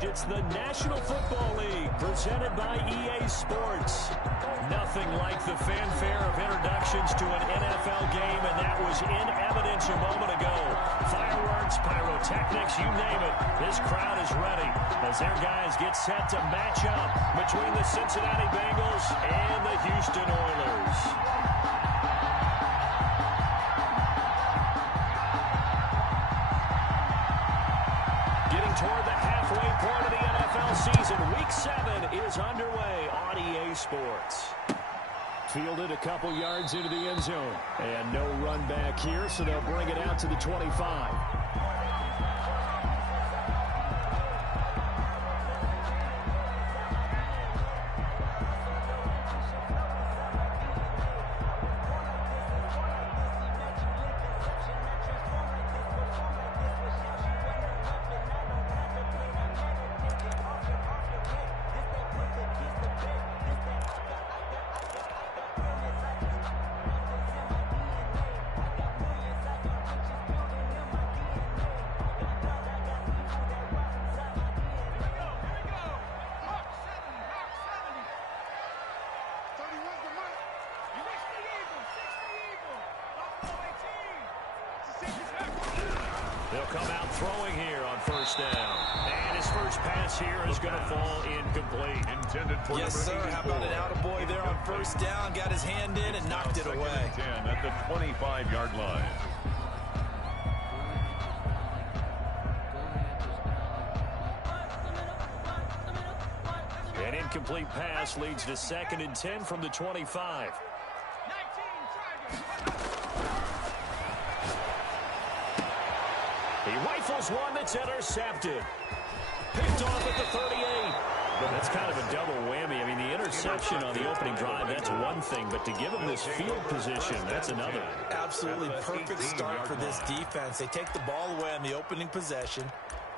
It's the National Football League presented by EA Sports. Nothing like the fanfare of introductions to an NFL game, and that was in evidence a moment ago. Fireworks, pyrotechnics, you name it. This crowd is ready as their guys get set to match up between the Cincinnati Bengals and the Houston Oilers. Toward the halfway point of the NFL season. Week 7 is underway on EA Sports. Fielded a couple yards into the end zone. And no run back here, so they'll bring it out to the 25. They'll come out throwing here on first down. And his first pass here is going to fall incomplete. Intended for yes, sir. How about an attaboy there on first down? Got his hand in and knocked it away. 10 at the 25-yard line. An incomplete pass leads to 2nd and 10 from the 25. He rifles one that's intercepted. Picked off at the 38. But that's kind of a double whammy. I mean, the interception on the opening drive, that's one thing. But to give him this field position, that's another. Absolutely perfect start for this defense. They take the ball away on the opening possession.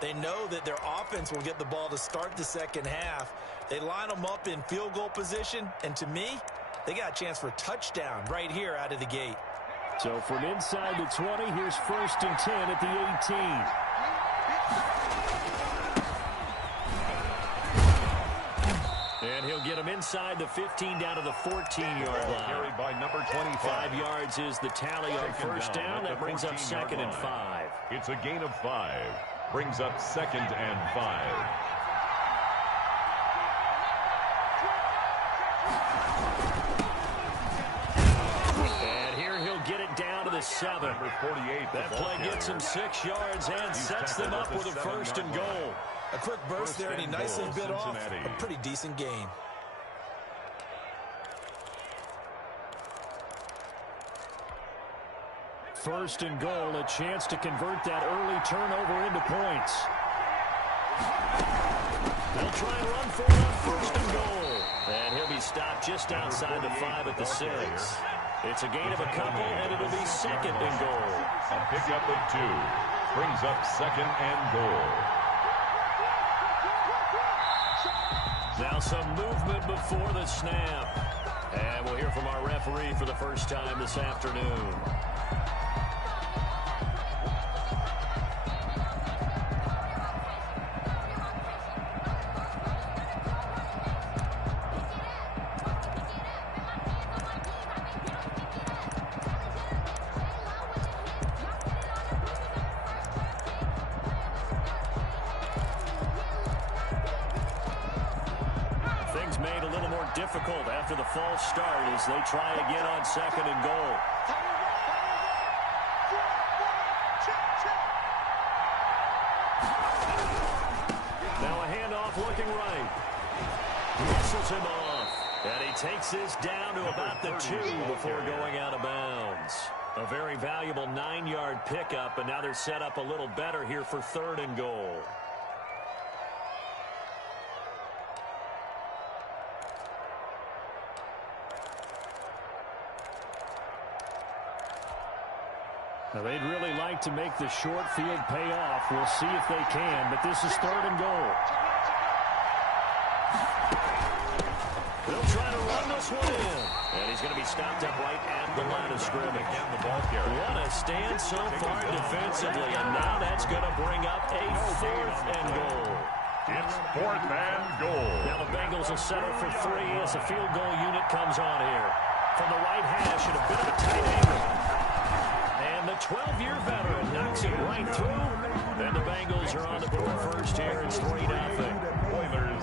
They know that their offense will get the ball to start the second half. They line them up in field goal position. And to me, they got a chance for a touchdown right here out of the gate. So from inside the 20, here's 1st and 10 at the 18. And he'll get him inside the 15 down to the 14-yard line. Carried by number 25. 5 yards is the tally on first down. That brings up 2nd and 5. It's a gain of 5. Brings up 2nd and 5. Get it down to the 7. Number 48. That play gets him 6 yards and sets them up with a 1st and goal. A quick burst there, and he nicely bit off a pretty decent game. First and goal, a chance to convert that early turnover into points. They'll try and run for it on 1st and goal. And he'll be stopped just outside the 5 at the 6. It's a gain of a couple, and it'll be 2nd and goal. A pickup of 2. Brings up 2nd and goal. Now some movement before the snap. And we'll hear from our referee for the first time this afternoon. Made a little more difficult after the false start as they try again on 2nd and goal. Now a handoff looking right. Whistles him off. And he takes this down to about the 2 before going out of bounds. A very valuable 9-yard pickup, and now they're set up a little better here for 3rd and goal. Now they'd really like to make the short field pay off. We'll see if they can, but this is 3rd and goal. They'll try to run this one in. And he's going to be stopped up right at the line of scrimmage. What a stand so far defensively, and now that's going to bring up a 4th and goal. It's 4th and goal. Now the Bengals will settle for 3 as the field goal unit comes on here. From the right hash at a bit of a tight angle. And the 12-year veteran knocks it right through. And the Bengals are on the board first here. It's 3-0.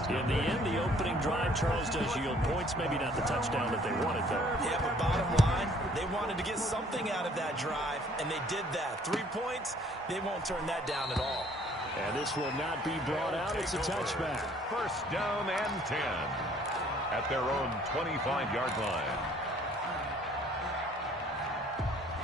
In the end, the opening drive, Charles, does yield points. Maybe not the touchdown that they wanted, though. Yeah, but bottom line, they wanted to get something out of that drive, and they did that. 3 points, they won't turn that down at all. And this will not be brought out. It's a touchback. 1st down and 10 at their own 25-yard line.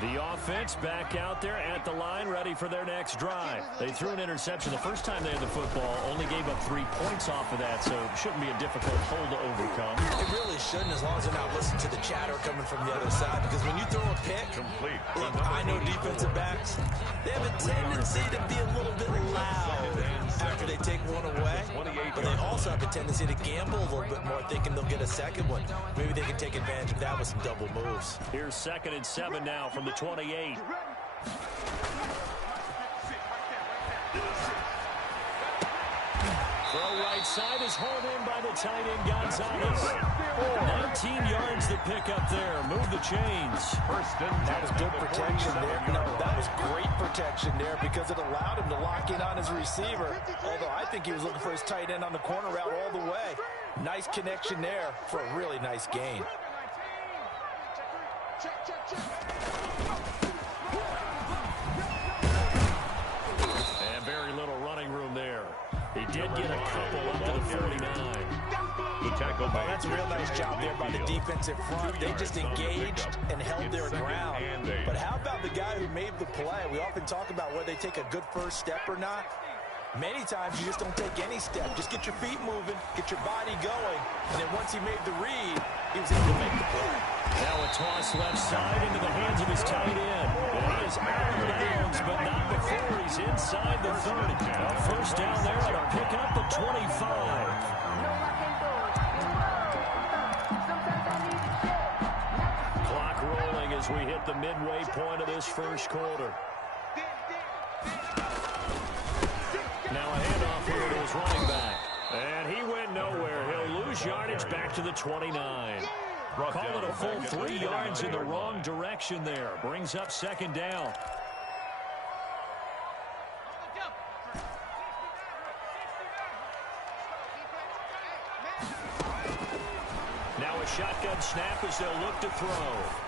The offense back out there at the line, ready for their next drive. They threw an interception the first time they had the football, only gave up 3 points off of that, so it shouldn't be a difficult hole to overcome. It really shouldn't, as long as they're not listening to the chatter coming from the other side, because when you throw a pick, look, I know defensive backs, they have a tendency to be a little bit loud after they take one away, but they also have a tendency to gamble a little bit more, thinking they'll get a second one. Maybe they can take advantage of that with some double moves. Here's 2nd and 7 now from the 28. Throw right side is hauled in by the tight end Gonzalez. 19 yards to pick up there. Move the chains. That was good protection there. No, that was great protection there because it allowed him to lock in on his receiver. Although I think he was looking for his tight end on the corner route all the way. Nice connection there for a really nice gain. And very little running room there. He did get a couple up to the 49. The tackle Oh, that's a real nice job there by the defensive front. They just engaged and held their ground. But how about the guy who made the play? We often talk about whether they take a good first step or not. Many times you just don't take any step. Just get your feet moving, get your body going, and then once he made the read, he was able to make the play. Now a toss left side into the hands of his tight end. And he is out of bounds, but not before he's inside the 30. A first down there and a pick up the 25. Clock rolling as we hit the midway point of this first quarter. Now a handoff here to his running back. And he went nowhere. He'll lose yardage back to the 29. Call it a full 3 yards in the wrong direction there. Brings up 2nd down. Now a shotgun snap as they'll look to throw.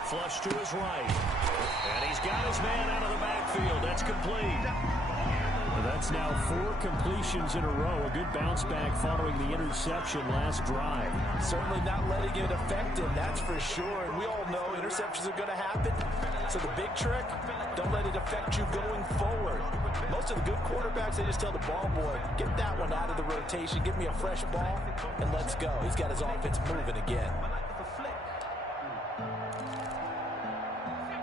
Flush to his right. And he's got his man out of the backfield. That's complete. That's now 4 completions in a row. A good bounce back following the interception last drive. Certainly not letting it affect him, that's for sure. And we all know interceptions are going to happen. So the big trick, don't let it affect you going forward. Most of the good quarterbacks, they just tell the ball boy, get that one out of the rotation, give me a fresh ball, and let's go. He's got his offense moving again.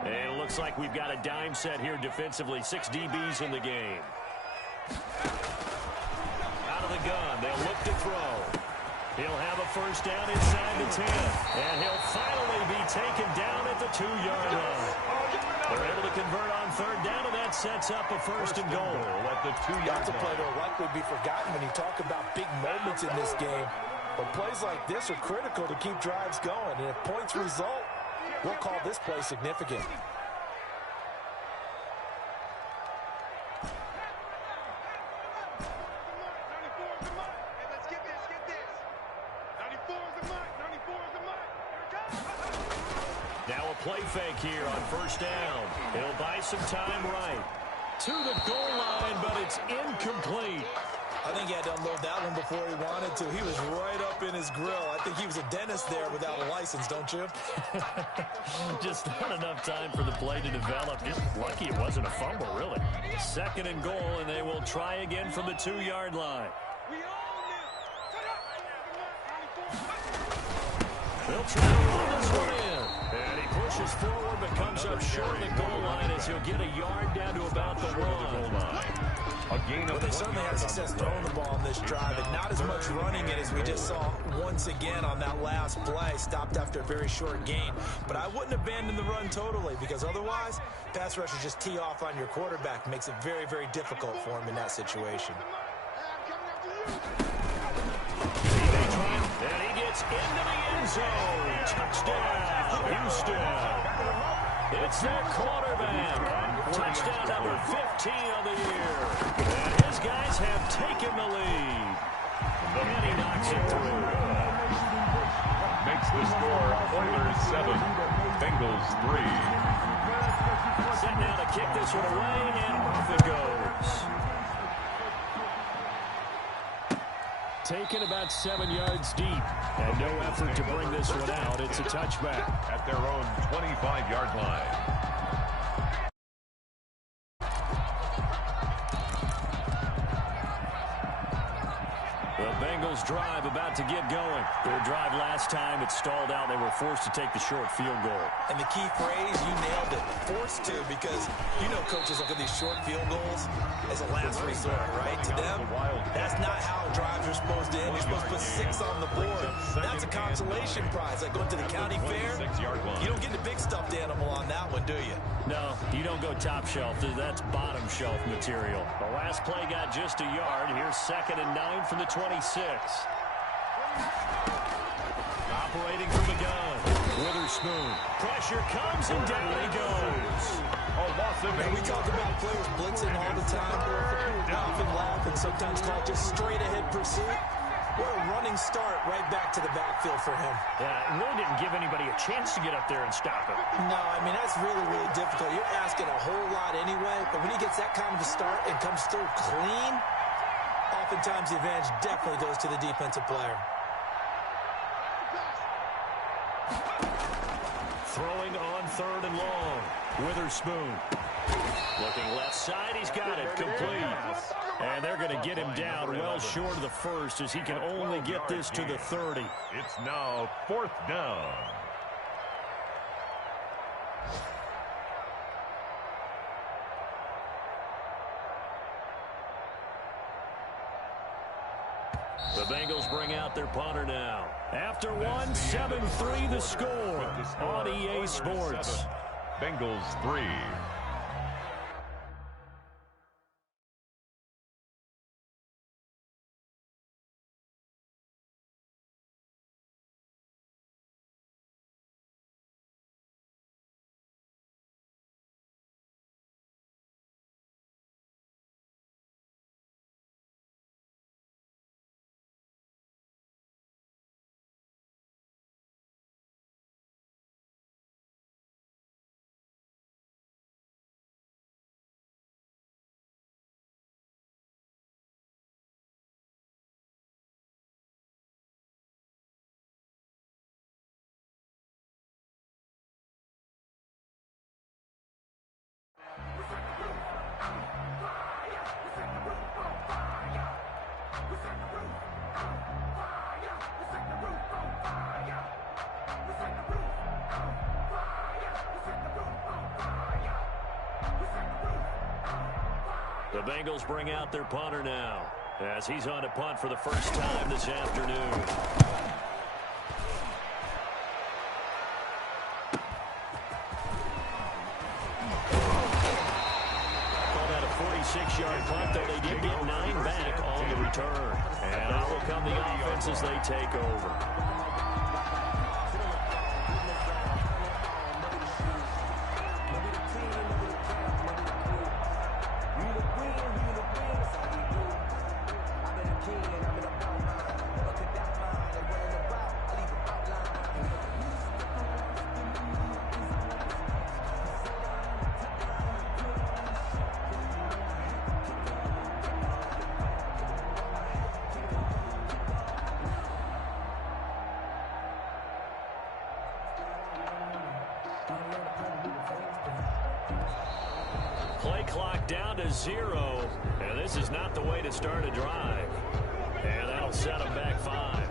And it looks like we've got a dime set here defensively. 6 DBs in the game. Out of the gun, they'll look to throw. He'll have a first down inside the 10. And he'll finally be taken down at the 2-yard line. They're able to convert on 3rd down, and that sets up a 1st and goal. At the 2-yard line. That's a play that will likely be forgotten when you talk about big moments in this game. But plays like this are critical to keep drives going. And if points result, we'll call this play significant. Now a play fake here on 1st down. He'll buy some time right. To the goal line, but it's incomplete. I think he had to unload that one before he wanted to. He was right up in his grill. I think he was a dentist there without a license, don't you? Just not enough time for the play to develop. Just lucky it wasn't a fumble, really. 2nd and goal, and they will try again from the 2-yard line. They'll try to run this one in. And he pushes forward, but comes up short of the goal line as he'll get a yard down to about the 1. Well, they certainly had success throwing the ball on this drive, and not as much running it as we just saw once again on that last play. Stopped after a very short gain. But I wouldn't abandon the run totally, because otherwise, pass rushers just tee off on your quarterback. Makes it very, very difficult for him in that situation. And he gets into the end zone. Touchdown, Houston. It's their quarterback. Touchdown number 15 of the year. And his guys have taken the lead. And he knocks it through. Makes the score Oilers 7, Bengals 3. Set now to kick this one away, and off it goes. Taken about 7 yards deep, and no effort to bring this one out. It's a touchback. At their own 25-yard line. The Bengals drive about to get going. Their drive last time, it stalled out. They were forced to take the short field goal. And the key phrase, you nailed it, forced to, because you know coaches look at these short field goals as a last resort, right? To them, that's not how drives are supposed to end. You're supposed to put 6 on the board. That's a consolation prize, like going to the county fair. You don't get the big stuffed animal on that one, do you? No, you don't go top shelf. That's bottom shelf material. The last play got just a yard. Here's 2nd and 9 from the 26. Operating from the gun. Witherspoon. Pressure comes and down he goes. And we talk about players blitzing all the time. Often laugh and sometimes call it just straight ahead pursuit. What a running start right back to the backfield for him. Yeah, it really didn't give anybody a chance to get up there and stop him. No, I mean, that's really, really difficult. You're asking a whole lot anyway, but when he gets that kind of a start and comes through clean, oftentimes the advantage definitely goes to the defensive player. Throwing on 3rd and long. Witherspoon. Looking left side, he's got it, complete. And they're going to get him down well short of the first as he can only get this to the 30. It's now 4th down. The Bengals bring out their punter now. After one, 7-3 the score on EA Sports. Bengals 3. The Bengals bring out their punter now as he's on to punt for the first time this afternoon. Called out a 46-yard punt, though they did get 9 back on the return. And out will come the offense as they take over. Play clock down to 0, and this is not the way to start a drive. And that'll set them back 5.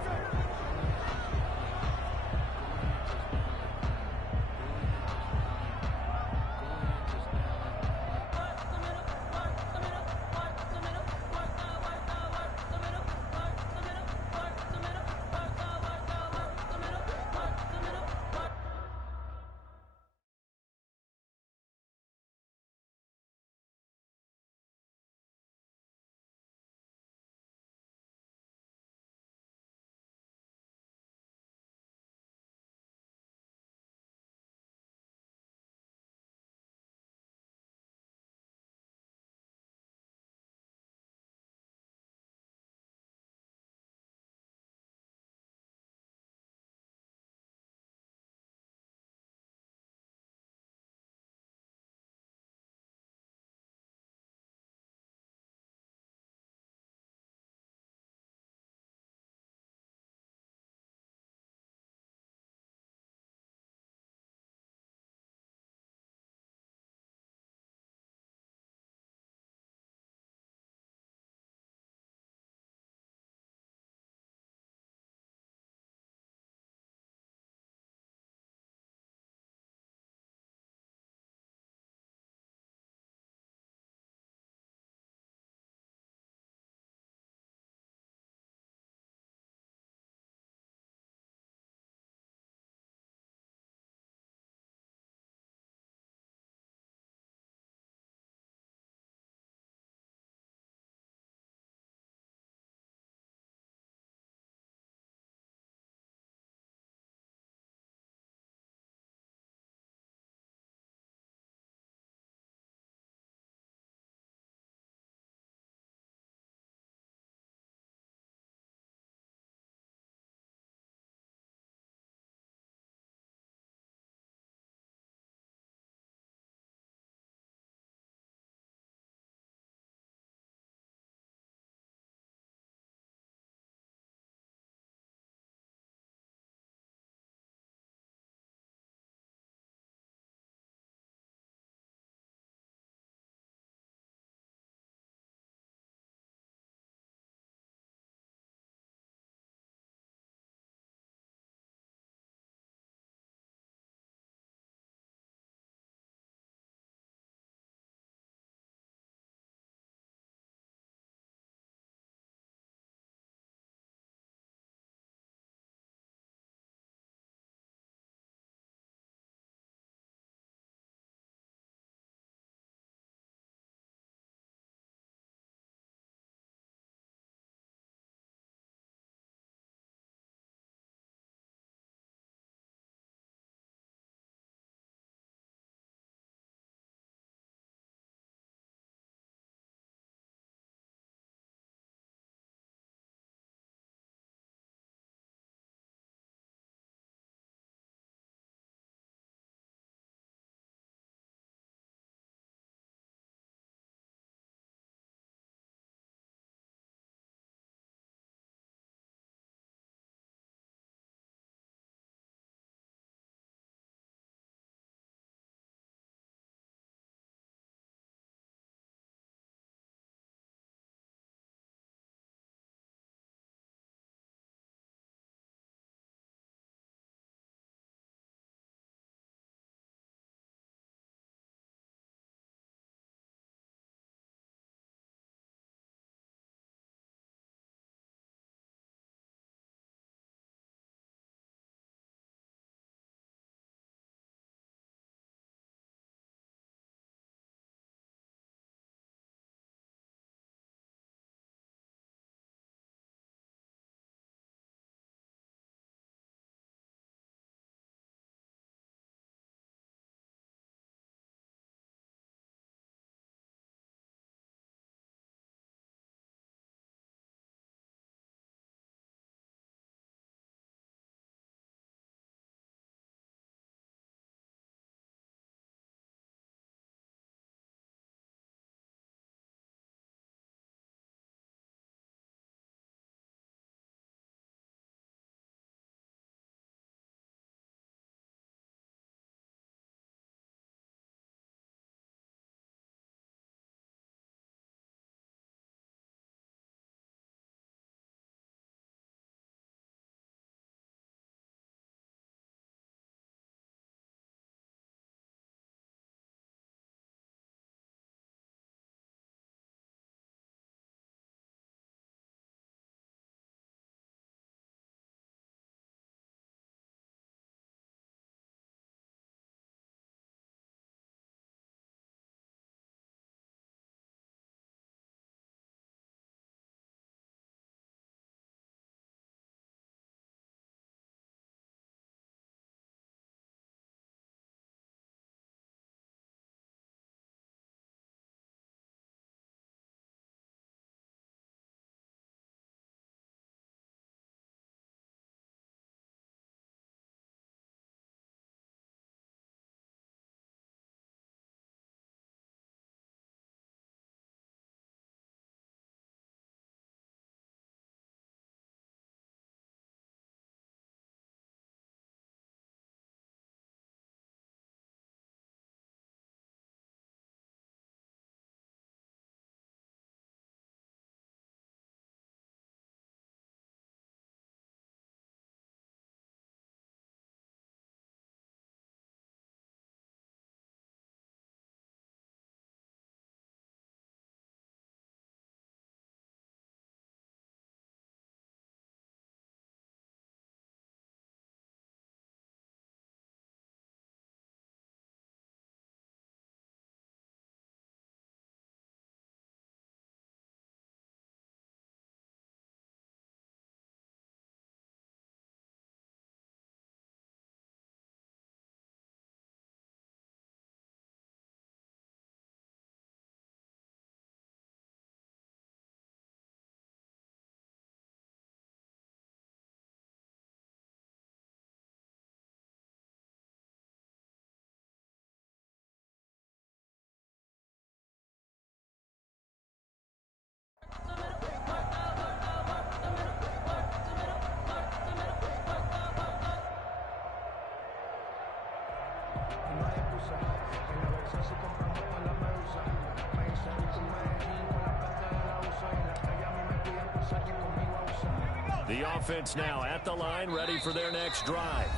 The offense now at the line, ready for their next drive.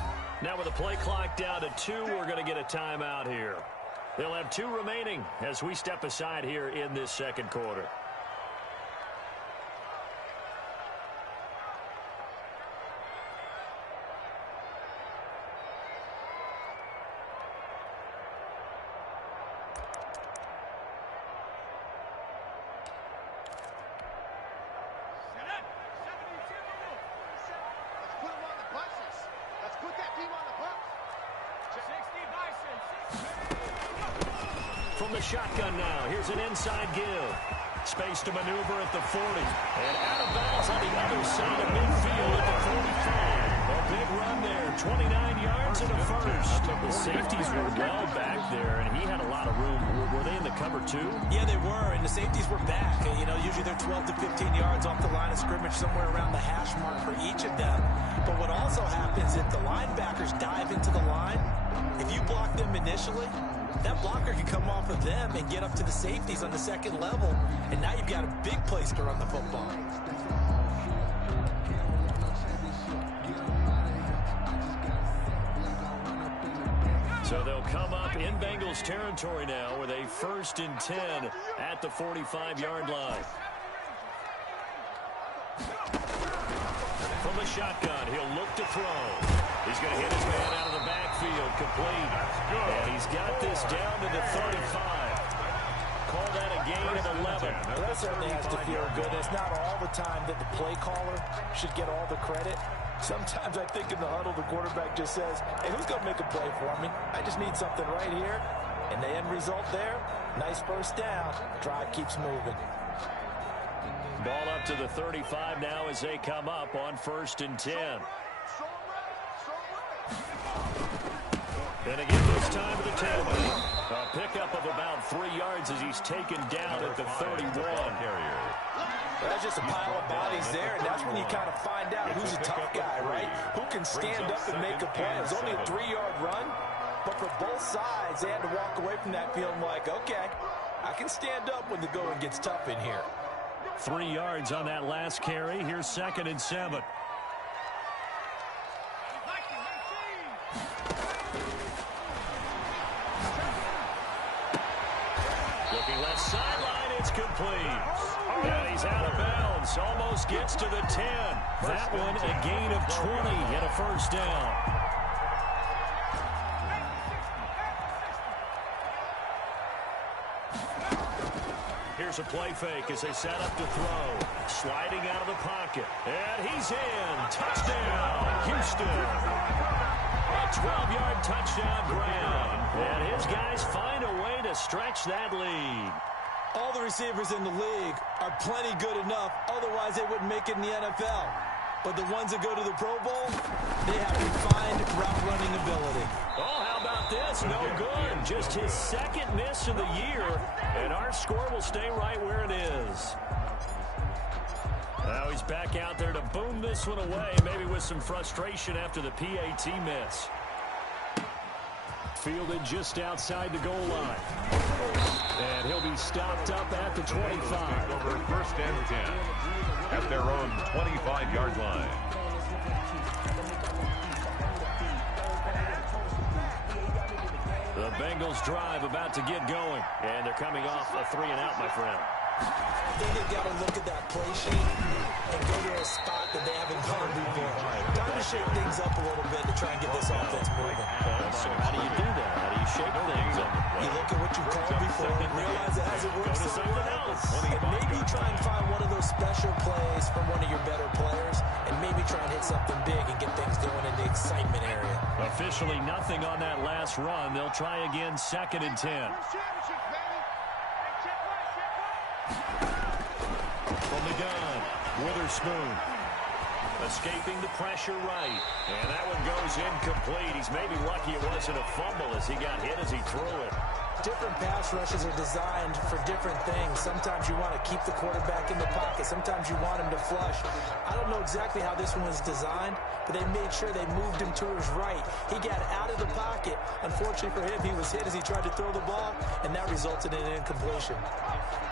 Now with the play clock down to 2, we're going to get a timeout here. They'll have 2 remaining as we step aside here in this second quarter. From the shotgun now, here's an inside give. Space to maneuver at the 40. And out of bounds on the other side of midfield at the 45. A big run there, 29 yards and a first. The safeties were well back there, and he had a lot of room. Were they in the cover too? Yeah, they were, and the safeties were back. You know, usually they're 12 to 15 yards off the line of scrimmage, somewhere around the hash mark for each of them. But what also happens if the linebackers dive into the line, if you block them initially, that blocker can come off of them and get up to the safeties on the second level, and now you've got a big place to run the football. So they'll come up in Bengals territory now with a 1st and 10 at the 45-yard line. From the shotgun, he'll look to throw. He's going to hit his man out of the backfield, complete. And he's got this down to the 35. Call that a gain of 11. Well, that certainly has to feel good. It's not all the time that the play caller should get all the credit. Sometimes I think in the huddle, the quarterback just says, hey, who's going to make a play for me? I just need something right here. And the end result there, nice first down. Drive keeps moving. Ball up to the 35 now as they come up on 1st and 10. And again this time to the tailback. A pickup of about 3 yards as he's taken down at the 31. That's just a pile of bodies there, and that's when you kind of find out who's a tough guy, right? Who can stand up and make a play. It was only a 3-yard run, but for both sides, they had to walk away from that feeling like, okay, I can stand up when the going gets tough in here. 3 yards on that last carry. Here's 2nd and 7. Looking left sideline, it's complete. And he's out of bounds. Almost gets to the 10. That one a gain of 20 and a first down. Here's a play fake as they set up to throw. Sliding out of the pocket. And he's in. Touchdown, Houston. A 12-yard touchdown ground. And his guys find a way to stretch that lead. All the receivers in the league are plenty good enough. Otherwise, they wouldn't make it in the NFL. But the ones that go to the Pro Bowl, they have refined route running ability. Oh, how about this? No good. Just his 2nd miss of the year. And our score will stay right where it is. Now he's back out there to boom this one away, maybe with some frustration after the PAT miss. Fielded just outside the goal line. And he'll be stopped up at the 25. Over 1st and 10 at their own 25-yard line. The Bengals drive about to get going. And they're coming off a 3-and-out, my friend. I think they've got to look at that play sheet and go to a spot that they haven't gone before. Time to shake things up a little bit to try and get this offense moving. So how do you do that? How do you shake things up? You look at what you've called before and realize it hasn't worked so well. And maybe try and find one of those special plays from one of your better players and maybe try and hit something big and get things going in the excitement area. Officially nothing on that last run. They'll try again 2nd and 10. From the gun, Witherspoon. Escaping the pressure right. And that one goes incomplete. He's maybe lucky it wasn't a fumble as he got hit as he threw it. Different pass rushes are designed for different things. Sometimes you want to keep the quarterback in the pocket. Sometimes you want him to flush. I don't know exactly how this one was designed, but they made sure they moved him to his right. He got out of the pocket. Unfortunately for him, he was hit as he tried to throw the ball, and that resulted in an incompletion.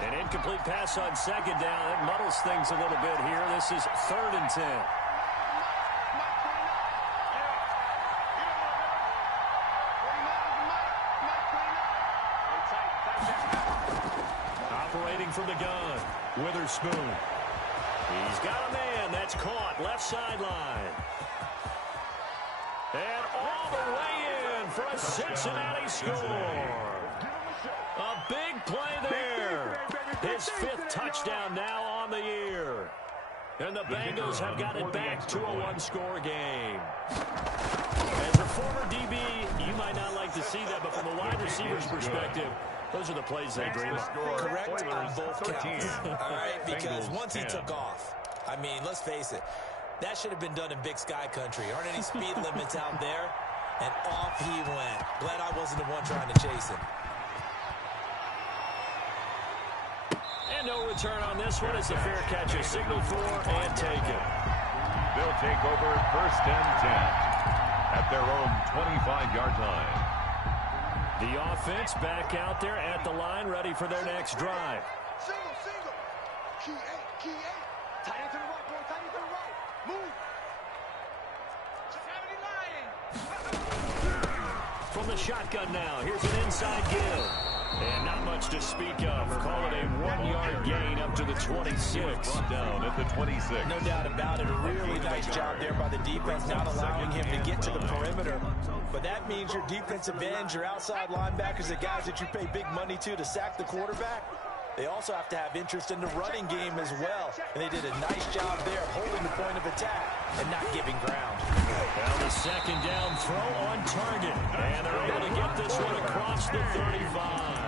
An incomplete pass on 2nd down. It muddles things a little bit here. This is 3rd and 10. looking from the gun. Witherspoon. He's got a man. That's caught. Left sideline. And all the way in for a Cincinnati score. A big play there. His 5th touchdown now on the year. And the Bengals have got it back to a one-score game. As a former DB, you might not like to see that, but from a wide receiver's perspective, those are the plays they dream of. Correct on both counts. All right, because once he took off, I mean, let's face it, that should have been done in Big Sky country. Aren't any speed limits out there? And off he went. Glad I wasn't the one trying to chase him. And no return on this one. It's a fair catch, a signal for, and take it. They'll take over 1st and 10 at their own 25-yard line. The offense back out there at the line, ready for their next drive. Single. Key eight. Tight end to the right, boy. Tight end to the right. Move. From the shotgun now, here's an inside give. And not much to speak of. Call it a 1-yard gain up to the 26. Down at the 26. No doubt about it. A really nice job there by the defense, not allowing him to get to the perimeter. But that means your defensive ends, your outside linebackers, the guys that you pay big money to sack the quarterback, they also have to have interest in the running game as well. And they did a nice job there holding the point of attack and not giving ground. Now the second down throw on target. And they're able to get this one across the 35.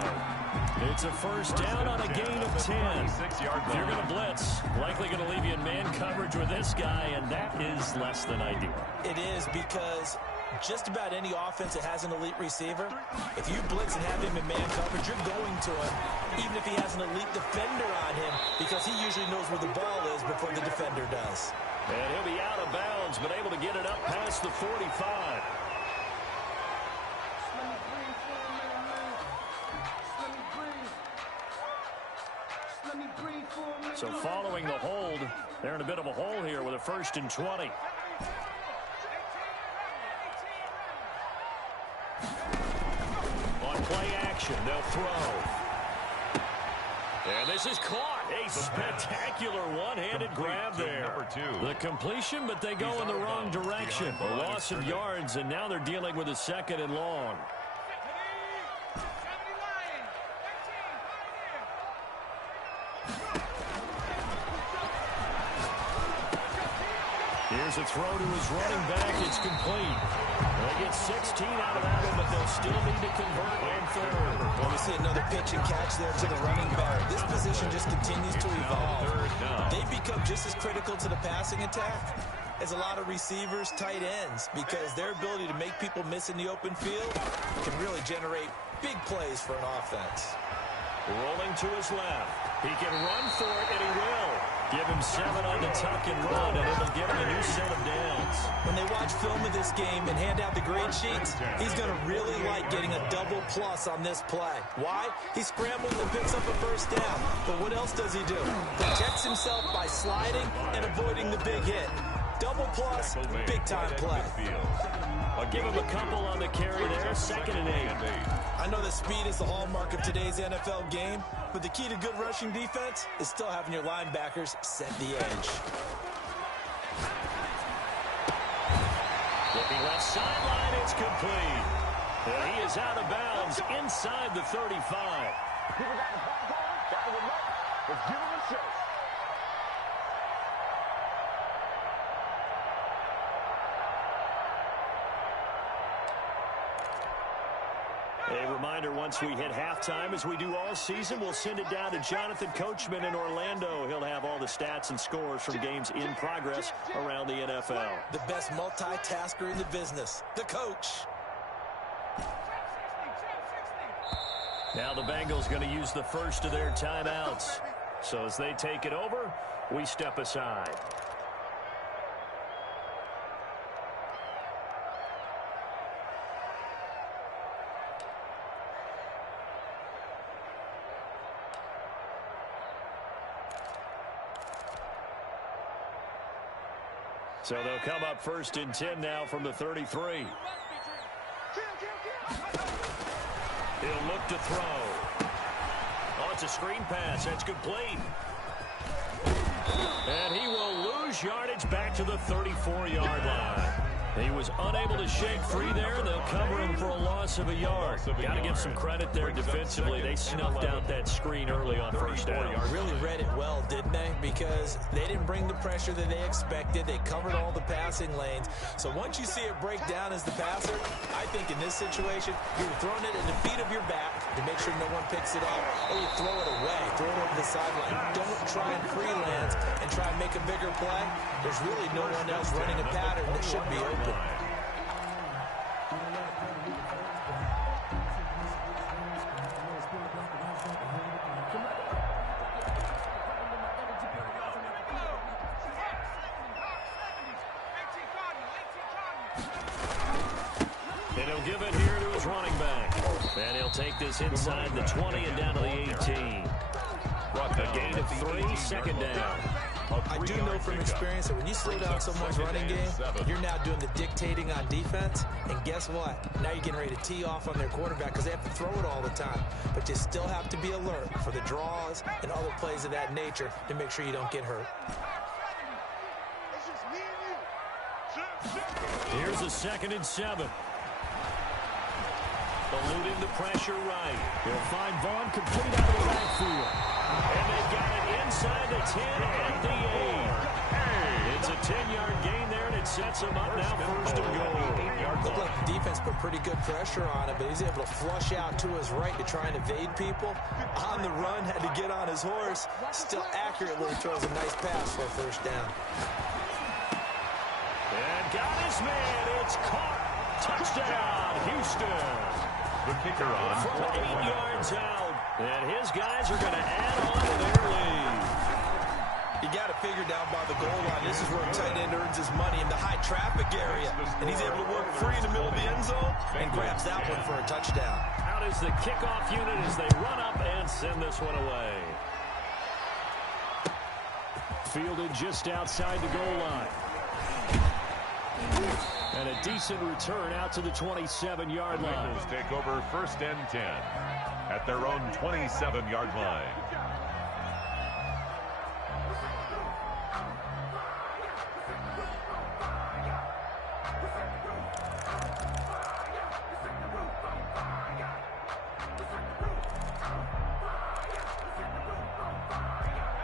It's a first down on a gain of 10. If you're going to blitz, likely going to leave you in man coverage with this guy, and that is less than ideal. It is, because just about any offense that has an elite receiver, if you blitz and have him in man coverage, you're going to him, even if he has an elite defender on him, because he usually knows where the ball is before the defender does. And he'll be out of bounds, but able to get it up past the 45. So following the hold, they're in a bit of a hole here with a 1st and 20. On play action, they'll throw. And this is caught. A spectacular one-handed grab there. The completion, but they go in the wrong direction. A loss of yards, and now they're dealing with a 2nd and long. Here's a throw to his running back. It's complete. They get 16 out of that one, but they'll still need to convert on 3rd. Well, we see another pitch and catch there to the running back. This position just continues to evolve. They become just as critical to the passing attack as a lot of receivers, tight ends, because their ability to make people miss in the open field can really generate big plays for an offense. Rolling to his left. He can run for it, and he will. Give him 7 on the tuck and run, and it'll give him a new set of downs. When they watch film of this game and hand out the grade sheets, he's going to really like getting a double plus on this play. Why? He scrambles and picks up a first down. But what else does he do? Protects himself by sliding and avoiding the big hit. Double plus, big-time play. I'll give him a couple on the carry there. 2nd and 8. I know that speed is the hallmark of today's NFL game, but the key to good rushing defense is still having your linebackers set the edge. Looking left sideline, it's complete. And he is out of bounds inside the 35. People got the back on. That was enough. Let's give him a shot. A reminder, once we hit halftime, as we do all season, we'll send it down to Jonathan Coachman in Orlando. He'll have all the stats and scores from games in progress around the NFL. The best multitasker in the business, the coach. Now the Bengals going to use the first of their timeouts. So as they take it over, we step aside. So they'll come up 1st and 10 now from the 33. He'll look to throw. Oh, it's a screen pass. That's complete. And he will lose yardage back to the 34-yard line. He was unable to shake free there. They'll cover him for a loss of a yard. Got to give some credit there defensively. They snuffed out that screen early on first down. Really read it well, didn't they? Because they didn't bring the pressure that they expected. They covered all the passing lanes. So once you see it break down as the passer, I think in this situation, you're throwing it at the feet of your back to make sure no one picks it up, or you throw it away, throw it over the sideline. Don't try and freelance and try and make a bigger play. There's really no one else running a pattern that should be open. And he'll give it here to his running back. And he'll take this inside the 20 and down to the 18. A gain of 3, second down. I do know from experience that when you slow down someone's running game, you're now doing the dictating on defense. And guess what? Now you're getting ready to tee off on their quarterback because they have to throw it all the time. But you still have to be alert for the draws and other plays of that nature to make sure you don't get hurt. Here's a 2nd and 7. Eluding the pressure right. He'll find Vaughn complete out of the backfield. And they've got it inside the 10 at the 8. It's a 10-yard gain there, and it sets him up now first and goal. Looked like the defense put pretty good pressure on him, but he's able to flush out to his right to try and evade people. On the run, had to get on his horse. Still accurately throws a nice pass for a first down. And got his man. It's caught. Touchdown, Houston. The kicker on. From 8 yards out. And his guys are going to add on to their lead. You got to figure down by the goal line. This is where a tight end earns his money in the high traffic area. And he's able to work free in the middle of the end zone and grabs that one for a touchdown. Out is the kickoff unit as they run up and send this one away. Fielded just outside the goal line. And a decent return out to the 27-yard line. Bengals take over 1st and 10 at their own 27-yard line.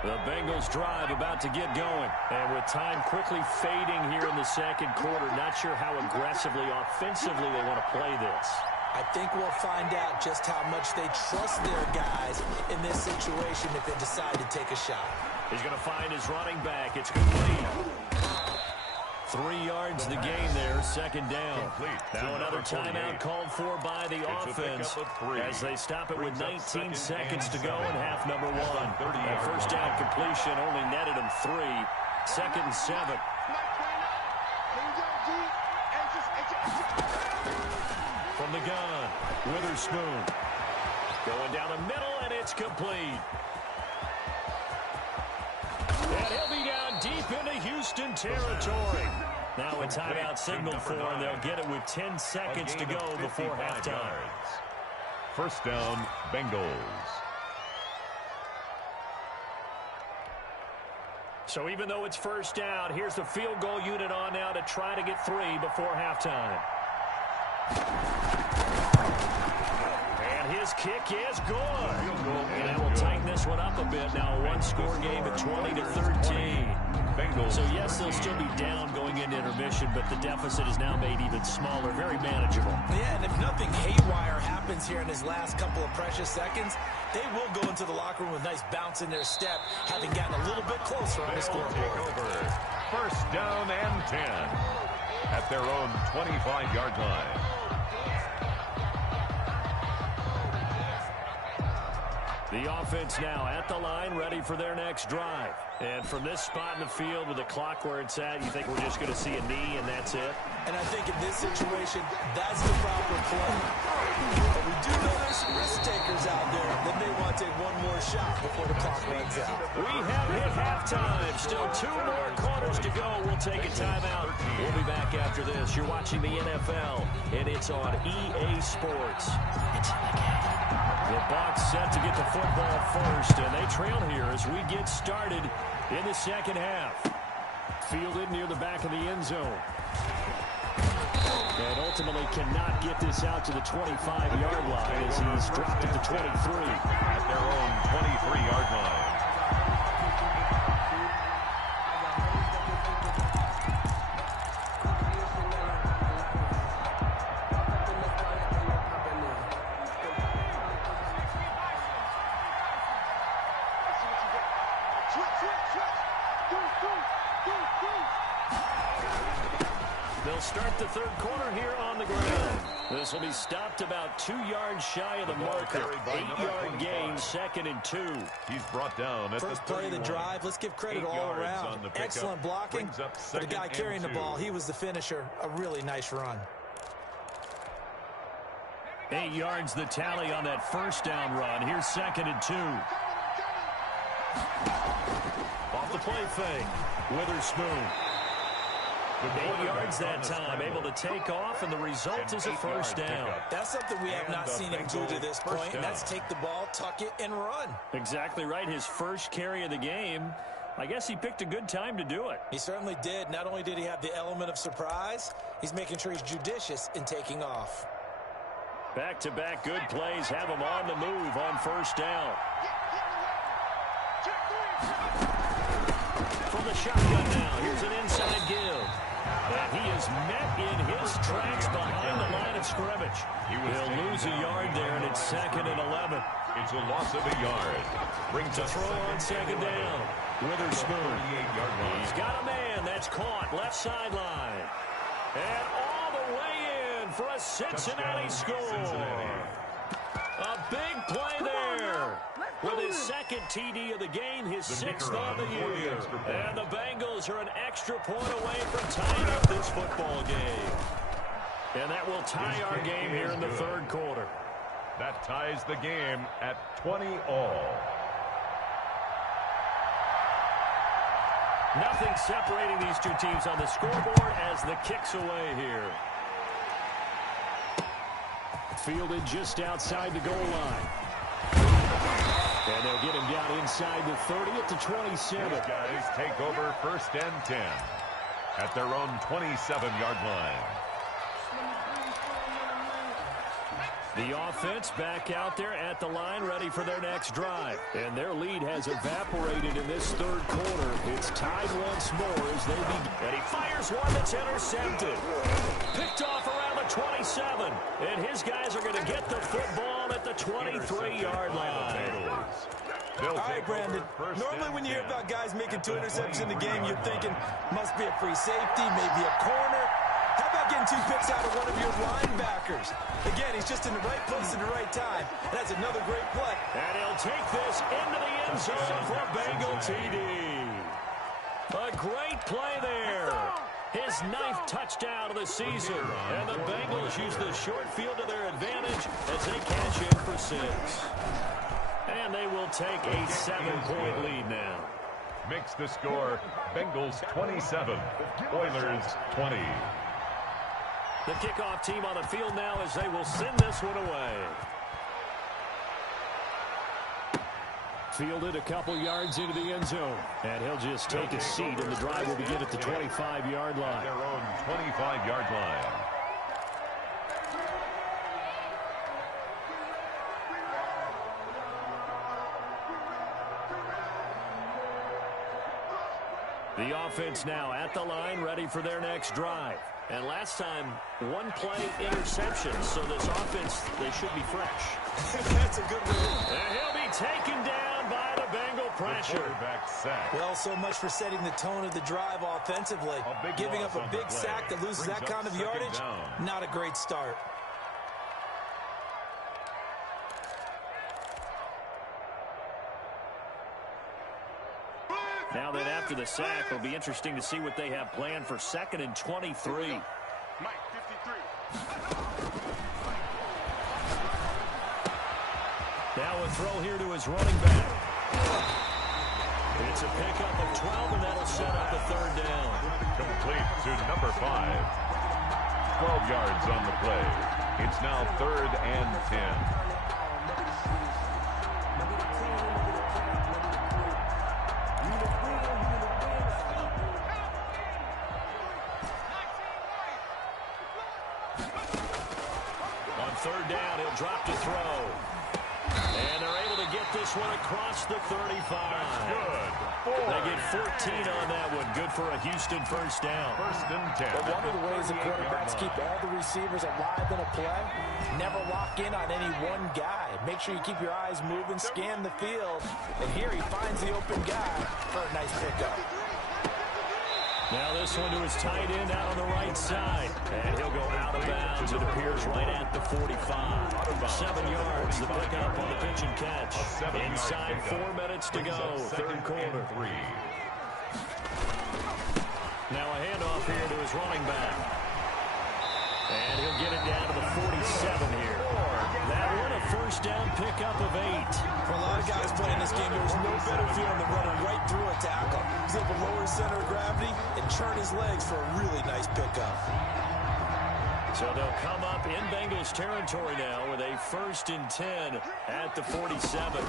The Bengals drive about to get going. And with time quickly fading here in the second quarter, not sure how aggressively, offensively they want to play this. I think we'll find out just how much they trust their guys in this situation if they decide to take a shot. He's going to find his running back. It's complete. 3 yards the gain there, second down. Now another timeout called for by the offense as they stop it with 19 seconds to go in half number 1. That first down completion only netted him 3. 2nd and 7. From the gun, Witherspoon. Going down the middle, and it's complete. And he'll be down deep into Houston territory. Now a timeout signal for him. They'll get it with 10 seconds to go before halftime. First down, Bengals. So even though it's first down, here's the field goal unit on now to try to get 3 before halftime. And his kick is good. And that will tighten this one up a bit. Now a one-score game at 20-13. So yes, they'll still be down going into intermission, but the deficit is now made even smaller, very manageable. Yeah, and if nothing haywire happens here in his last couple of precious seconds, they will go into the locker room with a nice bounce in their step, having gotten a little bit closer on the scoreboard. First down and 10 at their own 25-yard line. The offense now at the line, ready for their next drive. And from this spot in the field with the clock where it's at, you think we're just going to see a knee and that's it? And I think in this situation, that's the proper play. But we do know there's some risk takers out there that may want to take one more shot before the clock runs out. We have hit halftime. Still 2 more calls quarters to go. We'll take a timeout. We'll be back after this. You're watching the NFL, and it's on EA Sports. It's in the game. The Bucs set to get the football first, and they trail here as we get started in the second half. Fielded near the back of the end zone. And ultimately cannot get this out to the 25-yard line as he's dropped it to 23. At their own 23-yard line. They'll start the third quarter here on the ground. This will be stopped about 2 yards shy of the marker. 8-yard gain, 2nd and 2. He's brought down at First the play of the drive. Let's give credit all around. Excellent blocking. But the guy carrying the ball, he was the finisher. A really nice run. 8 yards the tally on that first down run. Here's 2nd and 2. Off the play fake. Witherspoon. 8 yards that time, able to take off, and the result is a first down. That's something we have not seen him do to this point, and that's take the ball, tuck it, and run. Exactly right. His first carry of the game. I guess he picked a good time to do it. He certainly did. Not only did he have the element of surprise, he's making sure he's judicious in taking off. Back-to-back good plays have him on the move on first down. From the shotgun now, here's an inside give. And he is met in his tracks behind the line of scrimmage. He'll lose a yard there, and it's 2nd and 11. It's a loss of a yard. Brings a throw on 2nd down. Witherspoon. He's got a man that's caught left sideline. And all the way in for a Cincinnati score. A big play there. With his 2nd TD of the game, his 6th on the year. And the Bengals are an extra point away from tying up this football game. And that will tie our game here in the third quarter. That ties the game at 20-all. Nothing separating these two teams on the scoreboard as the kick's away here. Fielded just outside the goal line. And they'll get him down inside the 30 at the 27. These guys take over 1st and 10 at their own 27-yard line. The offense back out there at the line, ready for their next drive. And their lead has evaporated in this third quarter. It's tied once more as they begin. And he fires one that's intercepted. Picked off around the 27. And his guys are going to get the football at the 23-yard line. All right, Brandon. Normally when you hear about guys making 2 interceptions in the game, you're thinking must be a free safety, maybe a corner. How about getting 2 picks out of one of your linebackers? Again, he's just in the right place at the right time. That's another great play. And he'll take this into the end zone for a Bengal TD. A great play there. His 9th touchdown of the season. And the Bengals use the short field to their advantage as they cash in for 6. And they will take a 7-point lead now. Makes the score Bengals 27, Oilers 20. The kickoff team on the field now as they will send this one away. Fielded a couple yards into the end zone. And he'll just take a seat, and the drive will begin at the 25-yard line. Their own 25-yard line. The offense now at the line, ready for their next drive. And last time, 1 play interception. So this offense, they should be fresh. That's a good move. And he'll be taken down by the Bengal pressure. Well, so much for setting the tone of the drive offensively. Giving up a big sack that loses that kind of yardage, not a great start. Now that after the sack, it'll be interesting to see what they have planned for 2nd and 23. Mike, 53. Now a throw here to his running back. It's a pickup of 12, and that'll set up the 3rd down. 5. 12 yards on the play. It's now 3rd and 10. On 3rd down, he'll drop to throw. And they're able to get this one across the 35. Good. They get 14 on that one. Good for a Houston first down. 1st and 10. But one of the ways the quarterbacks keep all the receivers alive in a play, never lock in on any one guy. Make sure you keep your eyes moving, scan the field. And here he finds the open guy for a nice pickup. Now this one to his tight end out on the right side. And he'll go out of bounds. It appears right at the 45. 7 yards, the pickup on the pitch and catch. Inside 4 minutes to go, 3rd quarter. Now a handoff here to his running back. And he'll get it down to the 47 here. That one a first down pickup of 8. For a lot of guys playing this game, there's no better feeling than running right through a tackle. He's able to lower his center of gravity and churn his legs for a really nice pickup. So they'll come up in Bengals territory now with a 1st and 10 at the 47.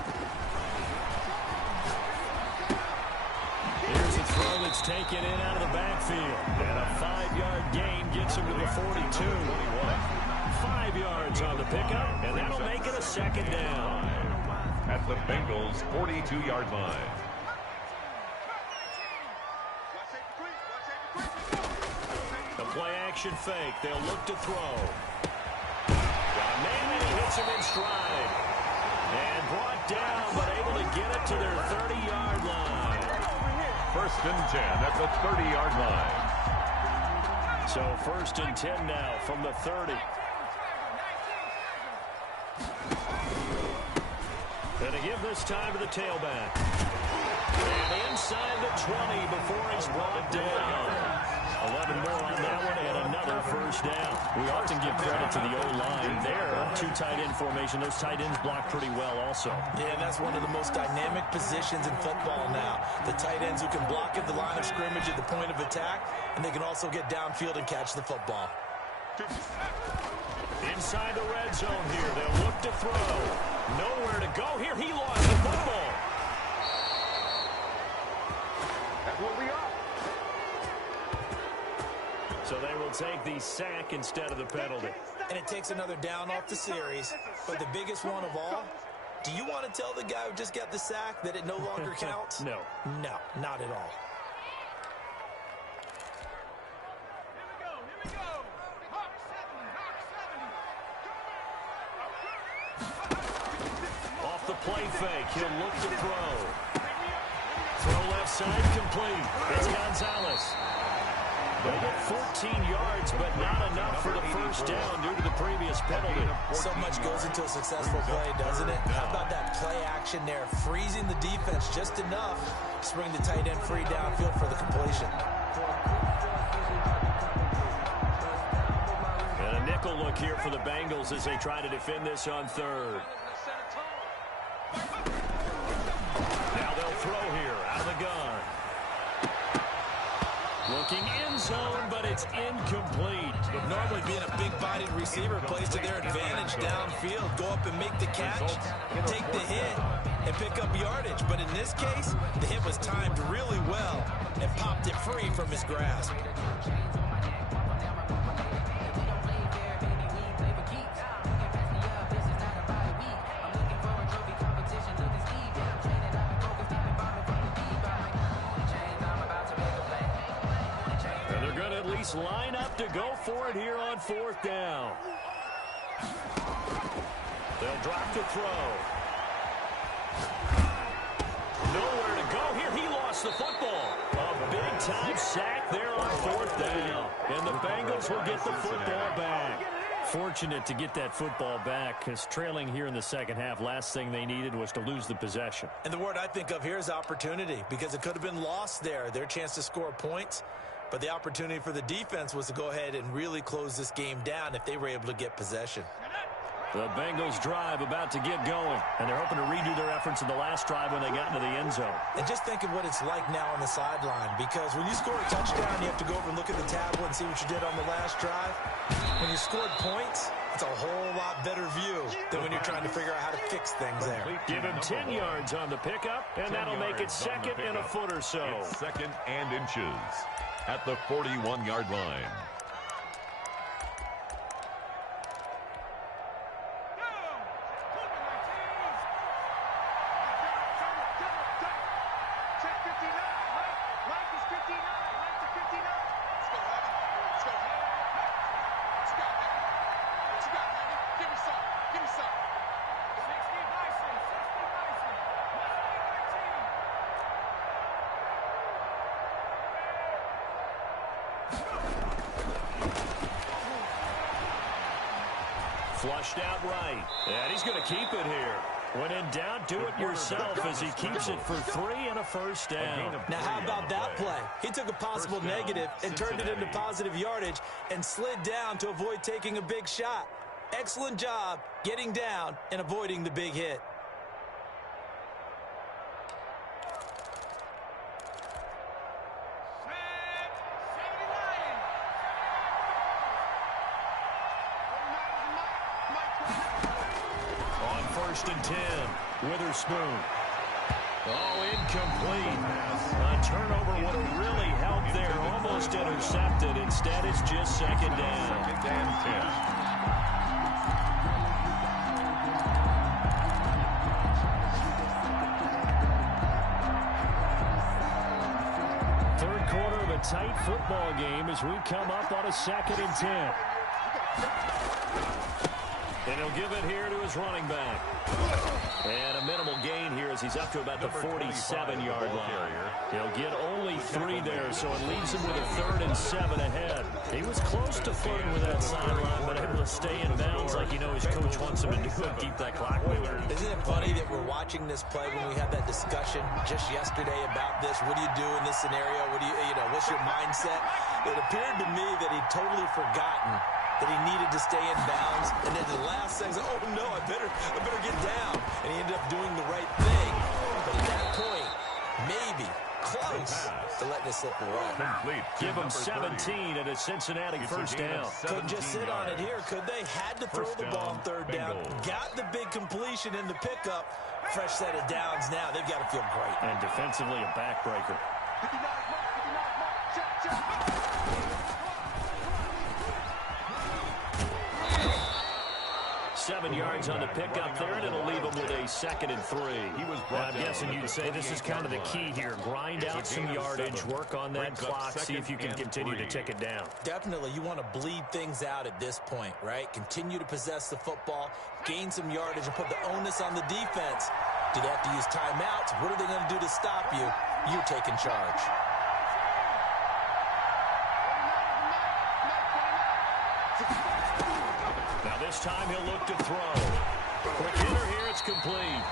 Here's a throw that's taken in out of the backfield. And a 5-yard gain gets him to the 42. 5 yards on the pickup, and that'll make it a 2nd down. At the Bengals' 42-yard line. The play-action fake. They'll look to throw. Got a man, and he hits him in stride. And brought down, but able to get it to their 30-yard line. 1st and 10 at the 30-yard line. So 1st and 10 now from the 30. And to give this time to the tailback. And inside the 20 before he's brought down. 11 more on that one and another first down. We often give credit to the O-line there. 2 tight end formation. Those tight ends block pretty well also. Yeah, and that's one of the most dynamic positions in football now. The tight ends who can block at the line of scrimmage at the point of attack, and they can also get downfield and catch the football. Inside the red zone here. They'll look to throw. Nowhere to go here. He lost the football. That will be up. So they will take the sack instead of the penalty. And it takes another down off the series. But the biggest one of all, do you want to tell the guy who just got the sack that it no longer counts? No. No, not at all. Off the play fake, he'll look to throw. Throw left side complete. It's Gonzalez. They get 14 yards, but not enough for the first down due to the previous penalty. So much goes into a successful play, doesn't it? How about that play action there, freezing the defense just enough to bring the tight end free downfield for the completion. And a nickel look here for the Bengals as they try to defend this on 3rd. Now they'll throw here out of the gun. Looking in zone, but it's incomplete. Normally being a big-bodied receiver plays to their advantage downfield. Go up and make the catch, take the hit, and pick up yardage. But in this case, the hit was timed really well and popped it free from his grasp. Line up to go for it here on 4th down. They'll drop to throw. Nowhere to go here. He lost the football. A big-time sack there on 4th down. And the Bengals will get the football back. Fortunate to get that football back because trailing here in the second half, last thing they needed was to lose the possession. And the word I think of here is opportunity because it could have been lost there. Their chance to score points. But the opportunity for the defense was to go ahead and really close this game down if they were able to get possession. The Bengals drive about to get going, and they're hoping to redo their efforts in the last drive when they got into the end zone. And just think of what it's like now on the sideline, because when you score a touchdown, you have to go over and look at the tablet and see what you did on the last drive. When you scored points, it's a whole lot better view than when you're trying to figure out how to fix things there. Give him 10 yards on the pickup, and that'll make it second and a foot or so. It's second and inches at the 41-yard line. Flushed out right. And he's going to keep it here. When in doubt, do it yourself as he keeps it for 3 and a first down. Now, how about that play? He took a possible negative and turned it into positive yardage and slid down to avoid taking a big shot. Excellent job getting down and avoiding the big hit. First and 10, Witherspoon. Oh, incomplete. A turnover would have really helped there. Almost intercepted. Instead, it's just second down. Second and 10. Third quarter of a tight football game as we come up on a second and 10. And he'll give it here to his running back. And a minimal gain here as he's up to about the 47-yard line. He'll get only 3 there, so it leaves him with a 3rd and 7 ahead. He was close to flirting with that sideline, but able to stay in bounds like you know his coach wants him to do and keep that clock moving. Isn't it funny that we're watching this play when we had that discussion just yesterday about this? What do you do in this scenario? What do you know, what's your mindset? It appeared to me that he'd totally forgotten that he needed to stay in bounds, and then the last thing, oh no, I better get down, and he ended up doing the right thing. But at that point, maybe close to letting it slip away. Give him 17 and a Cincinnati first down. Couldn't just sit on it here, could they? Had to throw the ball on third down. Got the big completion in the pickup. Fresh set of downs now. They've got to feel great. And defensively, a backbreaker. 7 yards on the pickup there, and it'll leave him with a 2nd and 3. I'm guessing you'd say this is kind of the key here. Grind out some yardage, work on that clock, see if you can continue to tick it down. Definitely. You want to bleed things out at this point, right? Continue to possess the football, gain some yardage, and put the onus on the defense. Do they have to use timeouts? What are they going to do to stop you? You're taking charge. Now this time he'll look to throw. Quick hitter here, it's complete.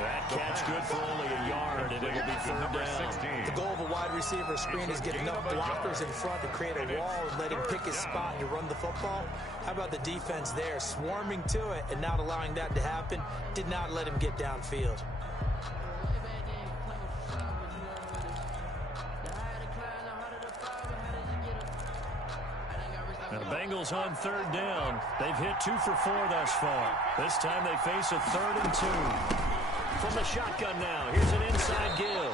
That catch good for only a yard, and it'll be 3rd down. The goal of a wide receiver screen is get enough blockers in front to create a wall and let him pick his spot to run the football. How about the defense there, swarming to it and not allowing that to happen? Did not let him get downfield. Now the Bengals on 3rd down. They've hit 2 for 4 thus far. This time they face a 3rd and 2. From the shotgun now, here's an inside give.